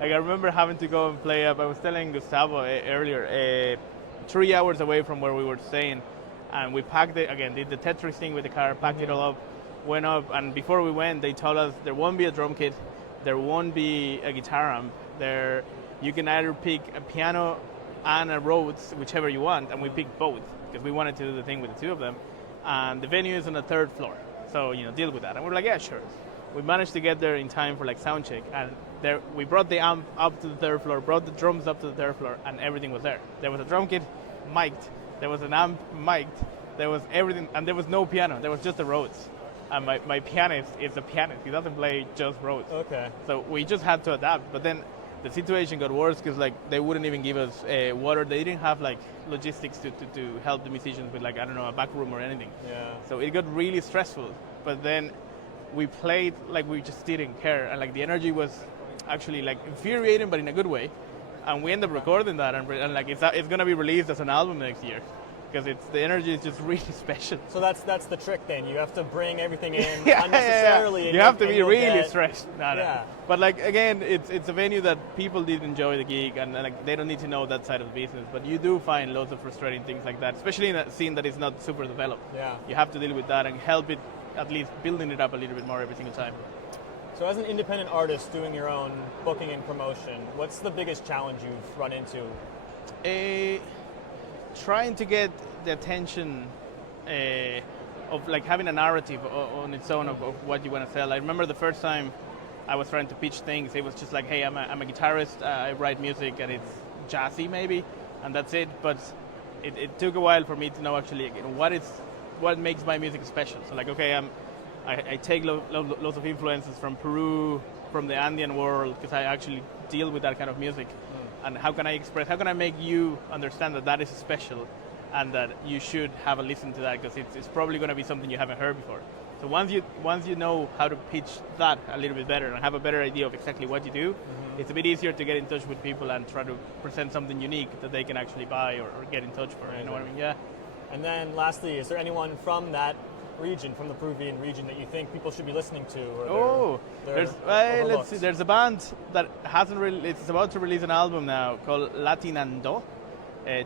Like I remember having to go and play up. I was telling Gustavo earlier, 3 hours away from where we were staying, and we packed it again. Did the Tetris thing with the car, packed it all up, went up, and before we went, they told us there won't be a drum kit, there won't be a guitar amp. There, you can either pick a piano and a Rhodes, whichever you want, and we picked both because we wanted to do the thing with the two of them. And the venue is on the 3rd floor, so deal with that. And we're like, yeah, sure. We managed to get there in time for like sound check, and there we brought the amp up to the 3rd floor, brought the drums up to the 3rd floor, and everything was there. There was a drum kit, mic'd. There was an amp, mic'd. There was everything, and there was no piano. There was just the Rhodes. And my pianist is a pianist. He doesn't play just Rhodes. Okay. So we just had to adapt. But then the situation got worse because like they wouldn't even give us water. They didn't have like logistics to help the musicians with like, I don't know, a back room or anything. Yeah. So it got really stressful. But then we played like we just didn't care, and like the energy was actually like infuriating, but in a good way. And we ended up recording that, and like it's gonna be released as an album next year, because the energy is just really special. So that's the trick then. You have to bring everything in unnecessarily. Yeah. You have to be really get... stressed. No. But like again, it's a venue that people did enjoy the gig, and like they don't need to know that side of the business. But you do find loads of frustrating things like that, especially in a scene that is not super developed. Yeah. You have to deal with that and help it, at least building it up a little bit more every single time. So as an independent artist doing your own booking and promotion, what's the biggest challenge you've run into? Trying to get the attention of like having a narrative on its own of what you want to sell. I remember the first time I was trying to pitch things, it was just like, hey, I'm a guitarist, I write music, and it's jazzy maybe, and that's it. But it took a while for me to know actually what makes my music special. So like, okay, I take lots of influences from Peru, from the Andean world, because I actually deal with that kind of music. And how can I make you understand that is special, and that you should have a listen to that, because it's probably going to be something you haven't heard before. So once you know how to pitch that a little bit better and have a better idea of exactly what you do, it's a bit easier to get in touch with people and try to present something unique that they can actually buy or get in touch for. You know what I mean? Yeah. And then lastly, is there anyone from that region, from the Peruvian region, that you think people should be listening to? Or let's see. There's a band that it's about to release an album now called Latinando.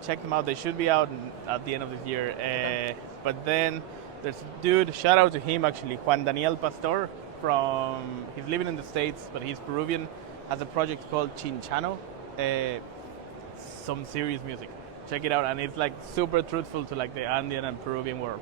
Check them out. They should be out at the end of this year. But then there's a dude, shout out to him actually, Juan Daniel Pastor, he's living in the States, but he's Peruvian, has a project called Chinchano. Some serious music. Check it out, and it's like super truthful to like the Andean and Peruvian world.